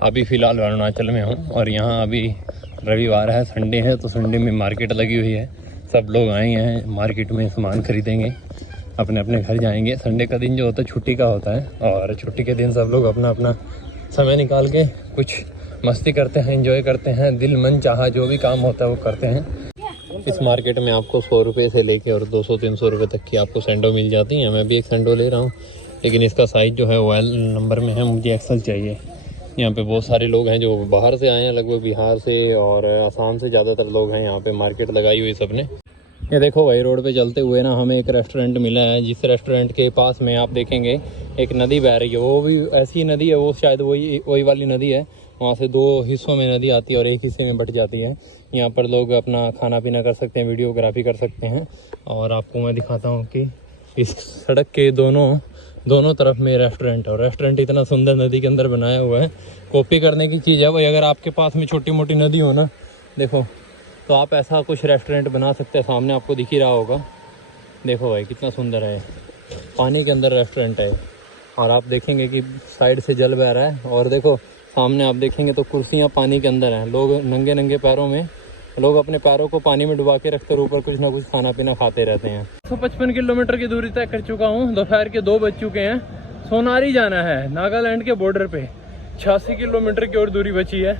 अभी फ़िलहाल अरुणाचल में हूँ और यहाँ अभी रविवार है, संडे है, तो संडे में मार्केट लगी हुई है। सब लोग आए हैं मार्केट में, सामान खरीदेंगे, अपने अपने घर जाएंगे। संडे का दिन जो होता है छुट्टी का होता है, और छुट्टी के दिन सब लोग अपना अपना समय निकाल के कुछ मस्ती करते हैं, एंजॉय करते हैं, दिल मन चाहा जो भी काम होता है वो करते हैं। इस मार्केट में आपको 100 रुपये से लेके और 200-300 रुपये तक की आपको सैंडो मिल जाती हैं। मैं भी एक सैंडो ले रहा हूँ, लेकिन इसका साइज़ जो है OL नंबर में है, मुझे XL चाहिए। यहाँ पे बहुत सारे लोग हैं जो बाहर से आए हैं, लगभग बिहार से और आसाम से ज़्यादातर लोग हैं। यहाँ पे मार्केट लगाई हुई सबने। ये देखो भाई, रोड पे चलते हुए ना हमें एक रेस्टोरेंट मिला है, जिस रेस्टोरेंट के पास में आप देखेंगे एक नदी बह रही है। वो भी ऐसी नदी है, वो शायद वही वाली नदी है। वहाँ से 2 हिस्सों में नदी आती है और एक हिस्से में बट जाती है। यहाँ पर लोग अपना खाना पीना कर सकते हैं, वीडियोग्राफी कर सकते हैं। और आपको मैं दिखाता हूँ कि इस सड़क के दोनों तरफ में रेस्टोरेंट है। और रेस्टोरेंट इतना सुंदर नदी के अंदर बनाया हुआ है, कॉपी करने की चीज़ है भाई। अगर आपके पास में छोटी मोटी नदी हो ना, देखो, तो आप ऐसा कुछ रेस्टोरेंट बना सकते हैं। सामने आपको दिख ही रहा होगा, देखो भाई कितना सुंदर है, पानी के अंदर रेस्टोरेंट है। और आप देखेंगे कि साइड से जल बह रहा है, और देखो सामने आप देखेंगे तो कुर्सियाँ पानी के अंदर हैं। लोग नंगे पैरों में, लोग अपने पैरों को पानी में डुबा के रखते, ऊपर कुछ ना कुछ खाना पीना खाते रहते हैं। 155 किलोमीटर की दूरी तय कर चुका हूँ। दोपहर के 2 बज चुके हैं। सोनारी जाना है, नागालैंड के बॉर्डर पे। 86 किलोमीटर की और दूरी बची है।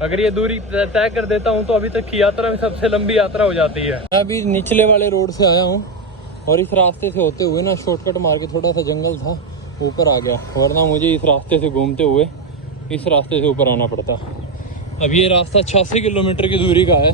अगर ये दूरी तय कर देता हूँ तो अभी तक की यात्रा में सबसे लंबी यात्रा हो जाती है। मैं अभी निचले वाले रोड से आया हूँ और इस रास्ते से होते हुए ना शॉर्टकट मार के, थोड़ा सा जंगल था, ऊपर आ गया, वरना मुझे इस रास्ते से घूमते हुए इस रास्ते से ऊपर आना पड़ता। अब ये रास्ता 86 किलोमीटर की दूरी का है।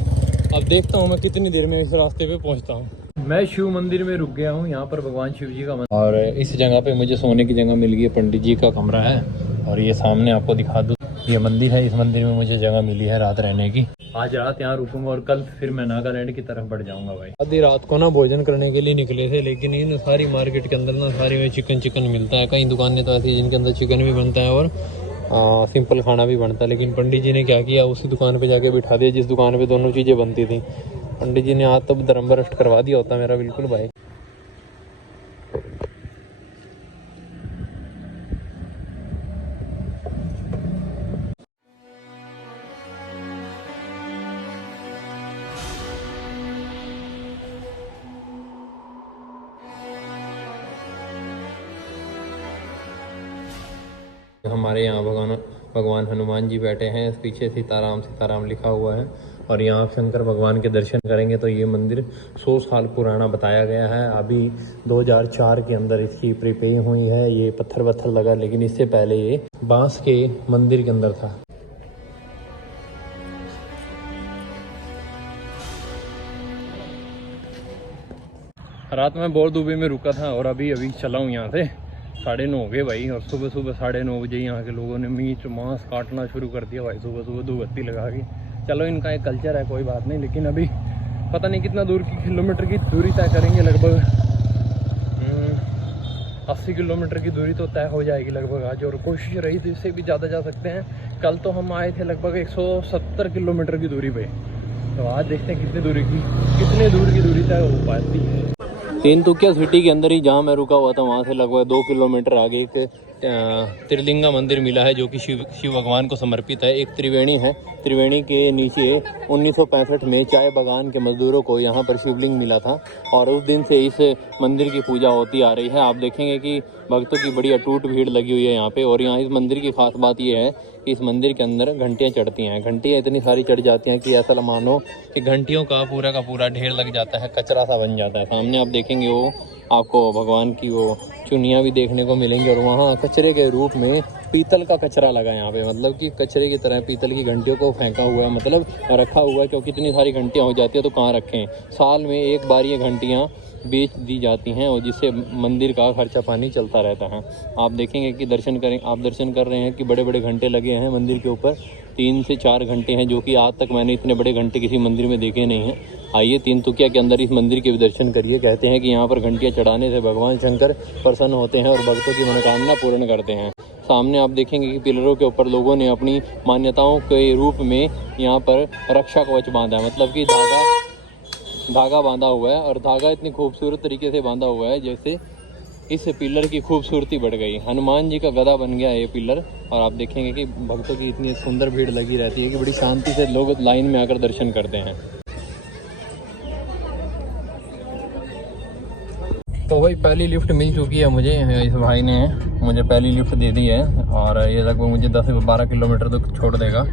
अब देखता हूँ मैं कितनी देर में इस रास्ते पे पहुँचता हूँ। मैं शिव मंदिर में रुक गया हूँ। यहाँ पर भगवान शिव जी का मंदिर, और इस जगह पे मुझे सोने की जगह मिल गई है। पंडित जी का कमरा है, और ये सामने आपको दिखा दूँ, ये मंदिर है। इस मंदिर में मुझे जगह मिली है रात रहने की। आज रात यहाँ रुकूंगा और कल फिर मैं नागालैंड की तरफ बढ़ जाऊंगा भाई। आधी रात को ना भोजन करने के लिए निकले थे, लेकिन इन सारी मार्केट के अंदर ना सारी में चिकन मिलता है। कई दुकानें तो ऐसी हैं जिनके अंदर चिकन भी बनता है और सिंपल खाना भी बनता है। लेकिन पंडित जी ने क्या किया, उसी दुकान पे जाके बिठा दिया जिस दुकान पे दोनों चीज़ें बनती थी। पंडित जी ने आज तब धर्म भ्रष्ट करवा दिया होता मेरा, बिल्कुल भाई। हमारे यहाँ भगवान हनुमान जी बैठे हैं। पीछे सीताराम लिखा हुआ है। और यहाँ आप शंकर भगवान के दर्शन करेंगे तो ये मंदिर 100 साल पुराना बताया गया है। अभी 2004 के अंदर इसकी प्रिपेय हुई है। ये पत्थर लगा, लेकिन इससे पहले ये बांस के मंदिर के अंदर था। रात में बोरदुबे में रुका था और अभी चला हूँ यहाँ से। 9:30 हो गए भाई, और सुबह 9:30 बजे यहाँ के लोगों ने मीट मांस काटना शुरू कर दिया भाई। सुबह धूपबत्ती लगा के। चलो, इनका एक कल्चर है, कोई बात नहीं। लेकिन अभी पता नहीं कितना दूर की किलोमीटर की दूरी तय करेंगे। लगभग 80 किलोमीटर की दूरी तो तय हो जाएगी लगभग आज, और कोशिश रही तो इससे भी ज़्यादा जा सकते हैं। कल तो हम आए थे लगभग 170 किलोमीटर की दूरी पे, तो आज देखते हैं कितने दूर की दूरी तय हो पाती है। तीनतुकिया सिटी के अंदर ही जहाँ मैं रुका हुआ था, वहाँ से लगभग 2 किलोमीटर आगे एक त्रिलिंगा मंदिर मिला है, जो कि शिव भगवान को समर्पित है। एक त्रिवेणी है, त्रिवेणी के नीचे 1965 में चाय बागान के मजदूरों को यहाँ पर शिवलिंग मिला था, और उस दिन से इस मंदिर की पूजा होती आ रही है। आप देखेंगे कि भक्तों की बड़ी अटूट भीड़ लगी हुई है यहाँ पे। और यहाँ इस मंदिर की खास बात यह है कि इस मंदिर के अंदर घंटियाँ चढ़ती हैं। घंटियाँ इतनी सारी चढ़ जाती हैं कि ऐसा मानो कि घंटियों का पूरा ढेर लग जाता है, कचरा सा बन जाता है। सामने आप देखेंगे वो आपको भगवान की वो चुनियाँ भी देखने को मिलेंगी, और वहाँ कचरे के रूप में पीतल का कचरा लगा यहाँ पे, मतलब कि कचरे की तरह पीतल की घंटियों को फेंका हुआ है, मतलब रखा हुआ है। क्योंकि इतनी सारी घंटियाँ हो जाती है तो कहाँ रखें। साल में एक बार ये घंटियाँ बेच दी जाती हैं, और जिससे मंदिर का खर्चा पानी चलता रहता है। आप देखेंगे कि दर्शन कर रहे हैं कि बड़े बड़े घंटे लगे हैं मंदिर के ऊपर। 3 से 4 घंटे हैं, जो कि आज तक मैंने इतने बड़े घंटे किसी मंदिर में देखे नहीं हैं। आइए तीनतुकिया के अंदर इस मंदिर के भी दर्शन करिए। कहते हैं कि यहाँ पर घंटियाँ चढ़ाने से भगवान शंकर प्रसन्न होते हैं और भक्तों की मनोकामना पूर्ण करते हैं। सामने आप देखेंगे कि पिलरों के ऊपर लोगों ने अपनी मान्यताओं के रूप में यहाँ पर रक्षा कवच बांधा है, मतलब कि धागा बांधा हुआ है। और धागा इतनी खूबसूरत तरीके से बांधा हुआ है जैसे इस पिलर की खूबसूरती बढ़ गई। हनुमान जी का गदा बन गया ये पिलर। और आप देखेंगे कि भक्तों की इतनी सुंदर भीड़ लगी रहती है कि बड़ी शांति से लोग लाइन में आकर दर्शन करते हैं। तो वही पहली लिफ्ट मिल चुकी है मुझे, इस भाई ने मुझे पहली लिफ्ट दे दी है और ये लगभग मुझे 10 से 12 किलोमीटर तक छोड़ देगा।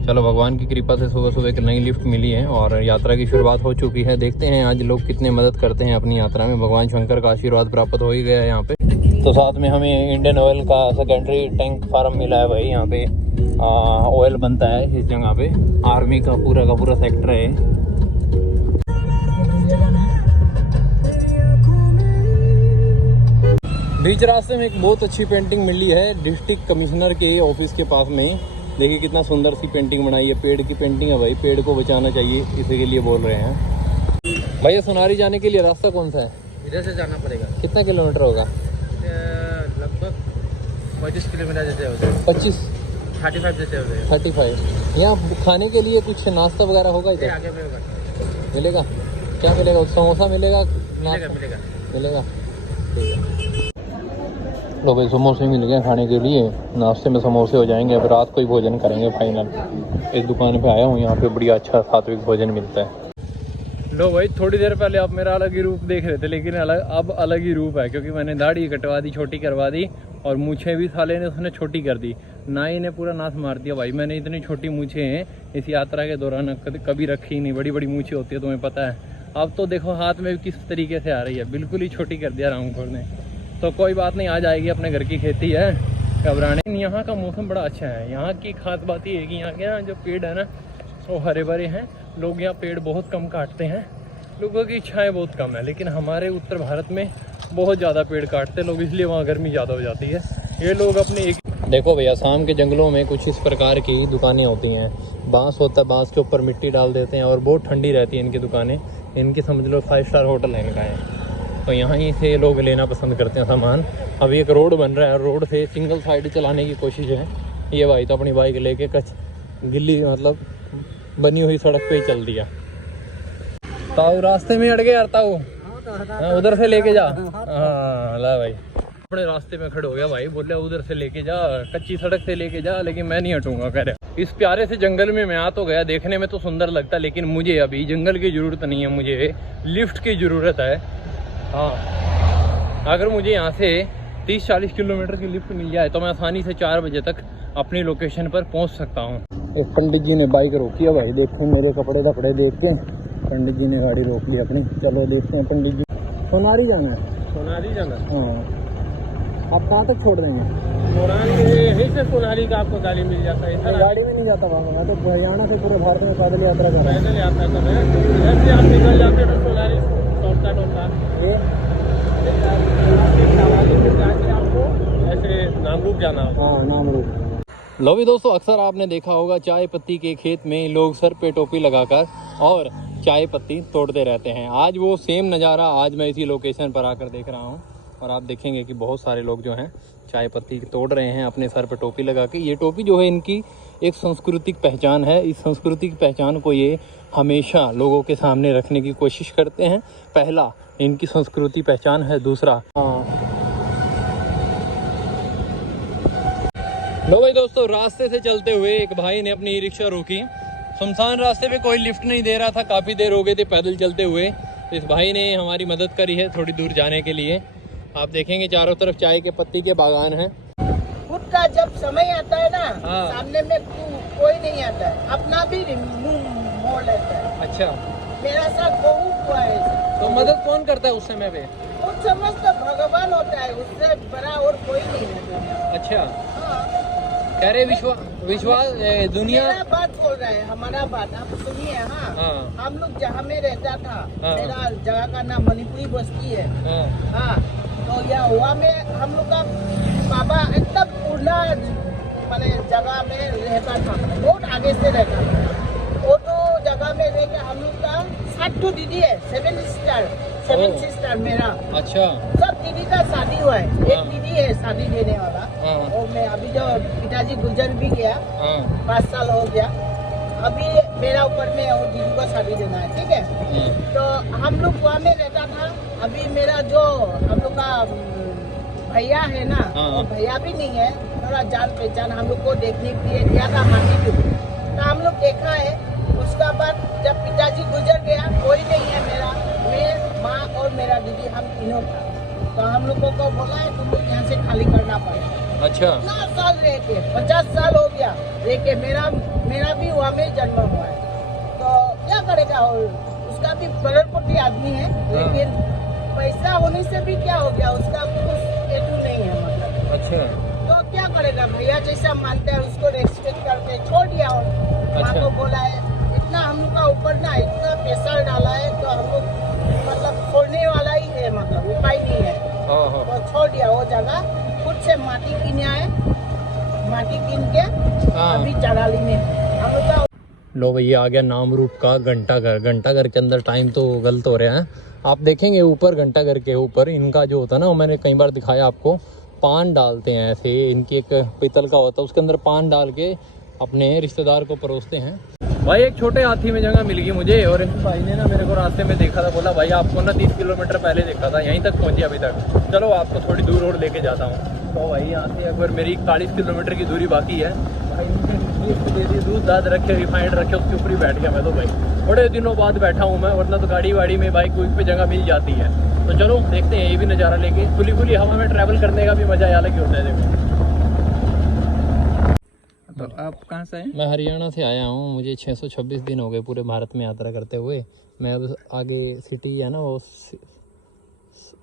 चलो भगवान की कृपा से सुबह सुबह एक नई लिफ्ट मिली है और यात्रा की शुरुआत हो चुकी है। देखते हैं आज लोग कितने मदद करते हैं अपनी यात्रा में। भगवान शंकर का आशीर्वाद प्राप्त हो ही गया है यहाँ पे। तो साथ में हमें इंडियन ऑयल का सेकेंडरी टैंक फार्म मिला है भाई। यहाँ पे ऑयल बनता है इस जगह पे। आर्मी का पूरा सेक्टर है। बीच रास्ते में एक बहुत अच्छी पेंटिंग मिली है डिस्ट्रिक्ट कमिश्नर के ऑफिस के पास में। देखिए कितना सुंदर सी पेंटिंग बनाई है। पेड़ की पेंटिंग है भाई। पेड़ को बचाना चाहिए, इसी के लिए बोल रहे हैं। भैया सोनारी जाने के लिए रास्ता कौन सा है? इधर से जाना पड़ेगा। कितना किलोमीटर होगा? लगभग 25 किलोमीटर जैसे हो जाए। 35 जैसे हो जाए। 35। यहाँ खाने के लिए कुछ नाश्ता वगैरह होगा इधर? आगे मिलेगा? क्या मिलेगा? समोसा मिलेगा? मिलेगा। ठीक है। लो भाई समोसे मिल गए खाने के लिए। नाश्ते में समोसे हो जाएंगे। अब रात को ही भोजन करेंगे फाइनल। इस दुकान पे आया हूँ, यहाँ पे बढ़िया अच्छा सात्विक भोजन मिलता है। लो भाई थोड़ी देर पहले आप मेरा अलग ही रूप देख रहे थे, लेकिन अब अलग ही रूप है क्योंकि मैंने दाढ़ी कटवा दी, छोटी करवा दी और मूछें भी साले ने उसने छोटी कर दी। नाई ने पूरा नाश मार दिया भाई। मैंने इतनी छोटी मूछें हैं इस यात्रा के दौरान कभी रखी ही नहीं। बड़ी बड़ी मूछें होती है तुम्हें पता है। अब तो देखो हाथ में किस तरीके से आ रही है, बिल्कुल ही छोटी कर दिया रामखोर ने। तो कोई बात नहीं, आ जाएगी, अपने घर की खेती है, घबराने। यहाँ का मौसम बड़ा अच्छा है। यहाँ की खास बात ये है कि यहाँ के ना जो पेड़ है ना वो हरे भरे हैं। लोग यहाँ पेड़ बहुत कम काटते हैं। लोगों की इच्छाएं बहुत कम है, लेकिन हमारे उत्तर भारत में बहुत ज़्यादा पेड़ काटते लोग, इसलिए वहाँ गर्मी ज़्यादा हो जाती है। ये लोग अपने एक देखो भैया असम के जंगलों में कुछ इस प्रकार की दुकानें होती हैं। बांस होता है, बांस के ऊपर मिट्टी डाल देते हैं और बहुत ठंडी रहती है इनकी दुकानें। इनकी समझ लो 5 स्टार होटल है इनका है। तो यहाँ ही से लोग लेना पसंद करते हैं सामान। अभी एक रोड बन रहा है, रोड से सिंगल साइड चलाने की कोशिश है। ये भाई तो अपनी बाइक लेके कच गिल्ली मतलब बनी हुई सड़क पे ही चल दिया। ताऊ रास्ते में अड़ गए यार ताऊ। हाँ, उधर से लेके जा। हाँ ला भाई अपने रास्ते में खड़े हो गया भाई। बोले उधर से लेके जा, कच्ची सड़क से लेके जा, लेकिन मैं नहीं हटूंगा। कह रहे इस प्यारे से जंगल में मैं आ तो गया, देखने में तो सुंदर लगता, लेकिन मुझे अभी जंगल की जरूरत नहीं है, मुझे लिफ्ट की जरूरत है। हाँ अगर मुझे यहाँ से 30-40 किलोमीटर की लिफ्ट मिल जाए तो मैं आसानी से 4 बजे तक अपनी लोकेशन पर पहुँच सकता हूँ। एक पंडित जी ने बाइक रोकी है भाई। देखो मेरे कपड़े देख के पंडित जी ने गाड़ी रोक ली अपनी। चलो देखते हैं पंडित जी। सोनारी जाना है? सोनारी जाना। हाँ आप कहाँ तक छोड़ देंगे? सोनारी का आपको गाड़ी मिल जाता है। गाड़ी में नहीं जाता वहाँ। मैं तो हरियाणा से पूरे भारत में पैदल यात्रा कर रहा हूँ। पैदल यात्रा कर रहे हैं। इधर से आप निकल जाते तो सोनारी शॉर्टकट होता है। आपको ऐसे नामरूप जाना। हाँ नामरूप। लो भी दोस्तों अक्सर आपने देखा होगा चाय पत्ती के खेत में लोग सर पे टोपी लगाकर और चाय पत्ती तोड़ते रहते हैं। आज वो सेम नज़ारा आज मैं इसी लोकेशन पर आकर देख रहा हूँ और आप देखेंगे कि बहुत सारे लोग जो हैं चाय पत्ती तोड़ रहे हैं अपने सर पे टोपी लगा के। ये टोपी जो है इनकी एक सांस्कृतिक पहचान है। इस सांस्कृतिक पहचान को ये हमेशा लोगों के सामने रखने की कोशिश करते हैं। पहला इनकी संस्कृति पहचान है। दूसरा लो भाई दोस्तों रास्ते से चलते हुए एक भाई ने अपनी रिक्शा रोकी। सुनसान रास्ते पे कोई लिफ्ट नहीं दे रहा था, काफ़ी देर हो गई थी पैदल चलते हुए। इस भाई ने हमारी मदद करी है थोड़ी दूर जाने के लिए। आप देखेंगे चारों तरफ चाय के पत्ती के बागान हैं। खुद का जब समय आता है ना सामने में कोई नहीं आता है, अपना भी मुंह मोड़ लेता है। अच्छा मेरा साथ बहुत हुआ है। तो मदद कौन करता है उस समय पे? उस समय तो भगवान होता है, उससे बड़ा और कोई नहीं है। अच्छा कह रहे विश्वास दुनिया मेरा बात बोल रहा है, हमारा बात आप सुनिए। हाँ हम लोग जहाँ में रहता था, मेरा जगह का नाम मणिपुरी बस्ती है। हाँ तो यह हुआ में हम लोग का बाबा एकदम पूर्णा मैंने जगह में रहता था, बहुत आगे से रहता था। वो तो जगह में रह के हम लोग का 7 दीदी है, 7 सिस्टर मेरा। अच्छा सब दीदी का शादी हुआ है। एक दीदी है शादी देने वाला और मैं अभी जो पिताजी गुजर भी गया 5 साल हो गया। अभी मेरा ऊपर में और दीदी को शादी देना है। ठीक है तो हम लोग वहाँ में रहता था। अभी मेरा जो हम लोग का भैया है ना, वो भैया भी नहीं है, थोड़ा जान पहचान हम लोग को देखने के लिए गया था माटी क्यों, तो हम लोग देखा है। उसका बाद जब पिताजी गुजर गया, कोई नहीं है मेरा, मैं, माँ और मेरा दीदी, हम तीनों था। तो हम लोगों को बोला है तुम लोग यहाँ से खाली करना पड़ेगा। अच्छा, इतना साल रह के 50 साल हो गया रह के, मेरा भी वहाँ में जन्म हुआ है, तो क्या करेगा। और उसका भी करोड़पति आदमी है, लेकिन पैसा होने से भी क्या हो गया, उसका कुछ एटू नहीं है मतलब। अच्छा, तो क्या करेगा, भैया जैसा मानता है उसको रेस्पेक्ट करके छोड़ दिया। और माँ को बोला है इतना हम लोग का ऊपर ना इतना पैसा डाला है, तो हम लोग मतलब छोड़ने वाला ही है, मतलब उपाय नहीं है। तो छोड़ दिया वो जगह, खुद से माटी कीने आए, माटी कीन के अभी चढ़ाली में हम लोग का। लो भैया, आ गया नामरूप का घंटाघर। घंटाघर के अंदर टाइम तो गलत हो रहा है, आप देखेंगे ऊपर घंटाघर के ऊपर इनका जो होता है ना, वो मैंने कई बार दिखाया आपको, पान डालते हैं ऐसे। इनकी एक पीतल का होता है, उसके अंदर पान डाल के अपने रिश्तेदार को परोसते हैं। भाई एक छोटे हाथी में जगह मिल गई मुझे, और एक भाई ने ना मेरे को रास्ते में देखा था, बोला भाई आपको ना 30 किलोमीटर पहले देखा था, यहीं तक पहुंचे अभी तक, चलो आपको थोड़ी दूर और लेके जाता हूँ। तो भाई यहाँ से अगर मेरी 40 किलोमीटर की दूरी बाकी है, भाई दे दी, दूध दाद रखे, रिफाइंड रखे, उसके ऊपर ही बैठ गया मैं तो भाई। बड़े दिनों बाद बैठा हूँ मैं, वरना तो गाड़ी वाड़ी में भाई कोई पे जगह मिल जाती है। तो चलो देखते हैं ये भी नज़ारा लेके, खुली खुली हवा में ट्रैवल करने का भी मज़ा अलग ही होता है। देखो, तो आप कहाँ से हैं? मैं हरियाणा से आया हूँ, मुझे 626 दिन हो गए पूरे भारत में यात्रा करते हुए। मैं अब आगे सिटी है ना वो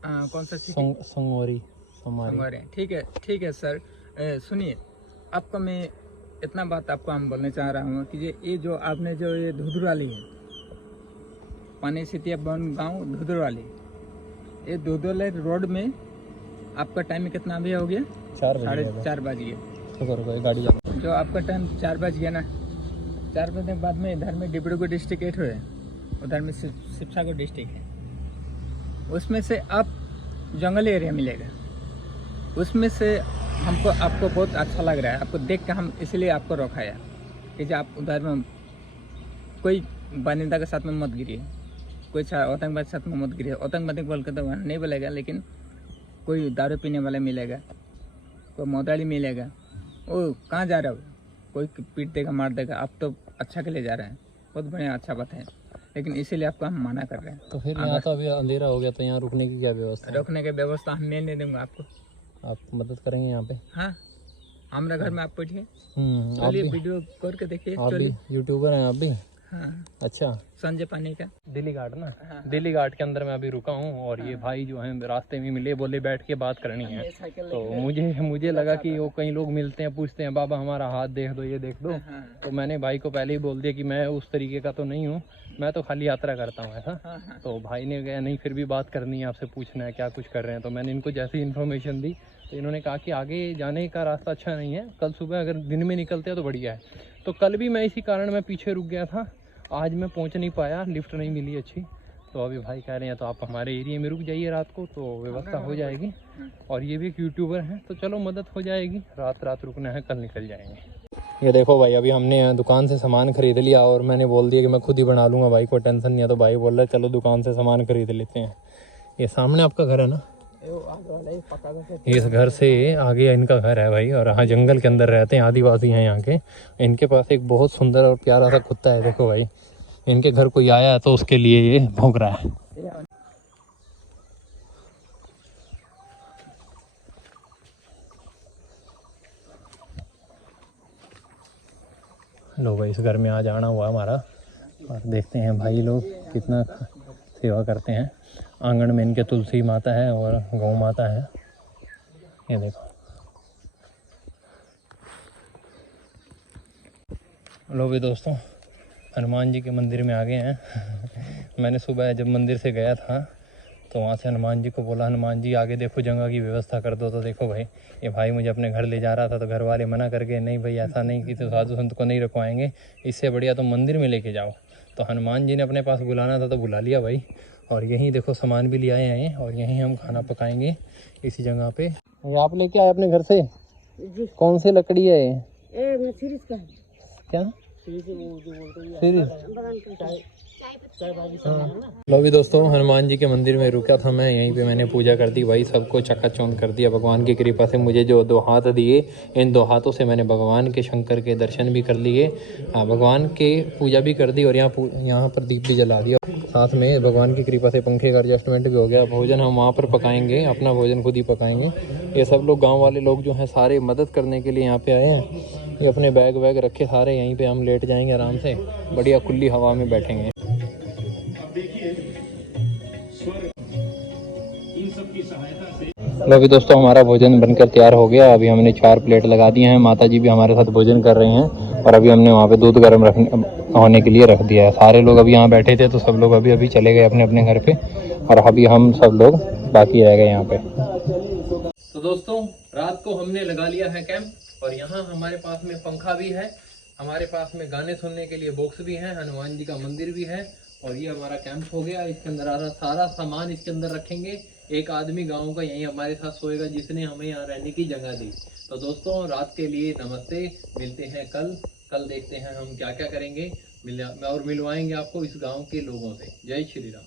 कौन सा सिटी? संगोरी हमारी। ठीक है सर। सुनिए, आपको मैं इतना बात आपको हम बोलने चाह रहा हूँ कि ये जो आपने जो ये धुधुराली है, पानी सिटी बन गाँव धुधुराली, ये धुधुराली रोड में आपका टाइम कितना अभी हो गया? 4:30 बज गए। गाड़ी जो आपका टाइम 4 बज गया ना, 4 बजने के बाद में इधर में डिब्रूगढ़ डिस्ट्रिक्ट 8 है, उधर में शिवसागर डिस्ट्रिक्ट है। उसमें से आप जंगल एरिया मिलेगा, उसमें से हमको आपको बहुत अच्छा लग रहा है, आपको देख के हम इसलिए आपको रोकाया कि जो आप उधर में कोई बानिंदा के साथ में मत गिरिए, कोई आतंकवाद के साथ में मत गिरिए। आतंकवादी बोल के तो वहाँ नहीं बोलेगा, लेकिन कोई दारू पीने वाला मिलेगा, कोई मौदाली मिलेगा। ओ कहाँ जा रहा हो, कोई पीट देगा, मार देगा। आप तो अच्छा के लिए जा रहे हैं, बहुत बढ़िया, अच्छा बात है, लेकिन इसीलिए आपको हम मना कर रहे हैं। तो फिर यहाँ तो अभी अंधेरा हो गया, तो यहाँ रुकने की क्या व्यवस्था? रुकने की व्यवस्था हम मैं नहीं दूंगा आपको, आप मदद करेंगे यहाँ पे? हाँ, हमारा घर में आप बैठिए, आप चलिए भी वीडियो करके देखिए। आप भी यूट्यूबर हैं आप भी? हाँ, अच्छा, संजय पानी का दिल्ली घाट ना? हाँ। दिल्ली घाट के अंदर मैं अभी रुका हूँ, और ये भाई जो हैं रास्ते में मिले, बोले बैठ के बात करनी है। तो मुझे लगा कि वो कई लोग मिलते हैं, पूछते हैं बाबा हमारा हाथ देख दो, ये देख दो। तो मैंने भाई को पहले ही बोल दिया कि मैं उस तरीके का तो नहीं हूँ, मैं तो खाली यात्रा करता हूँ ऐसा। तो भाई ने कहा नहीं फिर भी बात करनी है, आपसे पूछना है क्या कुछ कर रहे हैं। तो मैंने इनको जैसी इन्फॉर्मेशन दी, तो इन्होंने कहा कि आगे जाने का रास्ता अच्छा नहीं है, कल सुबह अगर दिन में निकलते हैं तो बढ़िया है। तो कल भी मैं इसी कारण मैं पीछे रुक गया था, आज मैं पहुंच नहीं पाया, लिफ्ट नहीं मिली अच्छी। तो अभी भाई कह रहे हैं तो आप हमारे एरिया में रुक जाइए रात को, तो व्यवस्था हो जाएगी। और ये भी एक यूट्यूबर हैं, तो चलो मदद हो जाएगी। रात रुकना है, कल निकल जाएंगे। ये देखो भाई, अभी हमने दुकान से सामान खरीद लिया, और मैंने बोल दिया कि मैं खुद ही बना लूँगा, भाई को टेंशन नहीं है। तो भाई बोल रहे चलो दुकान से सामान खरीद लेते हैं। ये सामने आपका घर है ना? इस घर से आगे इनका घर है भाई, और यहाँ जंगल के अंदर रहते हैं, आदिवासी हैं यहाँ के। इनके पास एक बहुत सुंदर और प्यारा सा कुत्ता है, देखो भाई। इनके घर कोई आया है तो उसके लिए ये भौंक रहा है। लो भाई, इस घर में आज आना हुआ हमारा, और देखते हैं भाई लोग कितना सेवा करते हैं। आंगन में इनके तुलसी माता है और गौ माता है, ये देखो। लो भी दोस्तों, हनुमान जी के मंदिर में आ गए हैं। मैंने सुबह जब मंदिर से गया था तो वहाँ से हनुमान जी को बोला, हनुमान जी आगे देखो जगह की व्यवस्था कर दो। तो देखो भाई, ये भाई मुझे अपने घर ले जा रहा था, तो घर वाले मना कर गए, नहीं भाई ऐसा नहीं कि तो साधु संत को नहीं रखवाएंगे, इससे बढ़िया तो मंदिर में लेके जाओ। तो हनुमान जी ने अपने पास बुलाना था तो बुला लिया भाई। और यहीं देखो सामान भी ले आए हैं, और यहीं हम खाना पकाएंगे इसी जगह पे। ये आप लेके आए अपने घर से? कौन सी लकड़ी है ये? मर्सिडीज का है। क्या? लो भी दोस्तों, हनुमान जी के मंदिर में रुका था मैं, यहीं पे मैंने पूजा कर दी भाई, सबको चकाचौंध कर दिया। भगवान की कृपा से मुझे जो 2 हाथ दिए, इन 2 हाथों से मैंने भगवान के शंकर के दर्शन भी कर लिए, भगवान के पूजा भी कर दी और यहाँ पर दीप भी जला दिया। साथ में भगवान की कृपा से पंखे का एडजस्टमेंट भी हो गया। भोजन हम वहाँ पर पकाएंगे, अपना भोजन खुद ही पकाएंगे। ये सब लोग, गाँव वाले लोग जो हैं सारे मदद करने के लिए यहाँ पे आए हैं। ये अपने बैग वैग रखे सारे, यहीं पे हम लेट जाएंगे आराम से, बढ़िया खुली हवा में बैठेंगे। लो भी दोस्तों, हमारा भोजन बनकर तैयार हो गया। अभी हमने 4 प्लेट लगा दिए हैं, माता जी भी हमारे साथ भोजन कर रही हैं और अभी हमने वहाँ पे दूध गर्म होने के लिए रख दिया है। सारे लोग अभी यहाँ बैठे थे तो सब लोग अभी चले गए अपने अपने घर पे और अभी हम सब लोग बाकी रह गए यहाँ पे। तो दोस्तों, रात को हमने लगा लिया है कैंप और यहाँ हमारे पास में पंखा भी है, हमारे पास में गाने सुनने के लिए बॉक्स भी है, हनुमान जी का मंदिर भी है और ये हमारा कैंप हो गया। इसके अंदर सारा सामान इसके अंदर रखेंगे। एक आदमी गांव का यहीं हमारे साथ सोएगा जिसने हमें यहाँ रहने की जगह दी। तो दोस्तों, रात के लिए नमस्ते, मिलते हैं कल देखते हैं हम क्या क्या करेंगे और मिलवाएंगे आपको इस गांव के लोगों से। जय श्री राम।